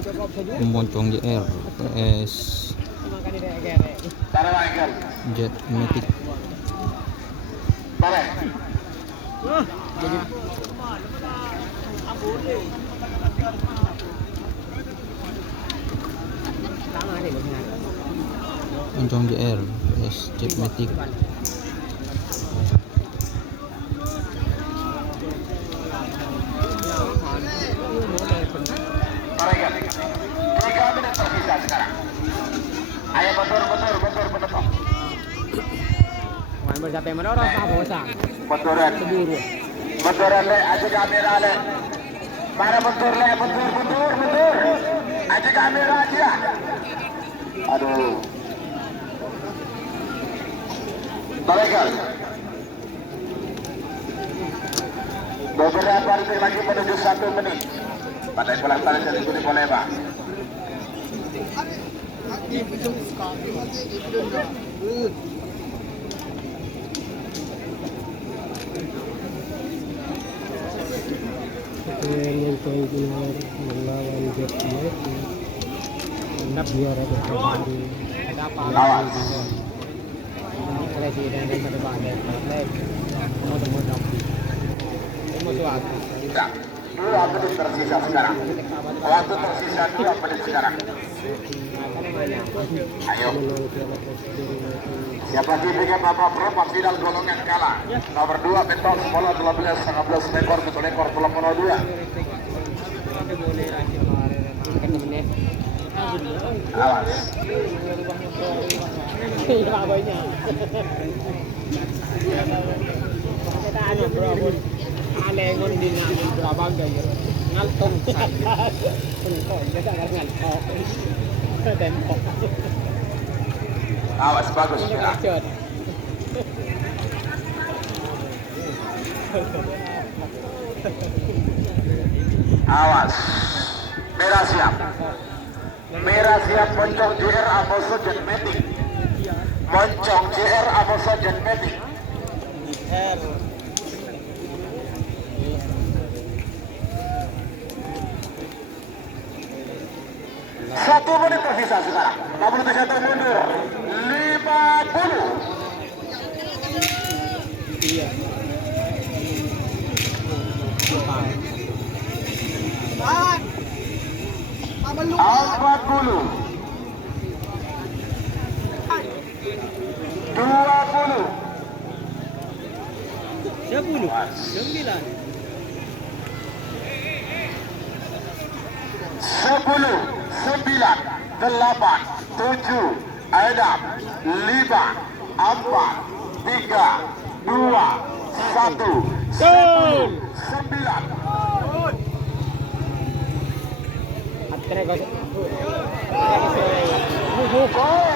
Moncong JR PS Jet Matic. Moncong JR PS Jet Matic. Sekarang. Ayo betul. Main bersiapa menurut apa bosan? Benturan. Keburu. Benturan le, aja kamera le. Mana bentur le, bentur. Aja kamera aja. Aduh. Balikan. Beberapa detik lagi menuju 1 menit. Pandai pulang balik dari Gunung Poleba. Moncong JR melawan Jet Matic. Hendak juara bersama. Awas. Presiden dan kedepannya. Mau suatu. Ya, 2 menit tersisa sekarang. Waktu tersisa 2 menit sekarang. Ayo. Siapa tipinya Bapak Pro final golongan kalah. Nomor 2 Beton bola 12 ekor betul ekor 82. Awas. Alengon din namin berabang gaya ngaltong pengkon kita ngaltok tempok Awas bagus ya. Awas. Merah siap. Moncong JR Amoso Jet Matic. Moncong JR Amoso Jet Matic. 1 menit tersisa sekarang. 51 mundur. 50. iya 40. 20. 9, 8, 7, 6, 5, 4, 3, 2, 1, 9. Gol!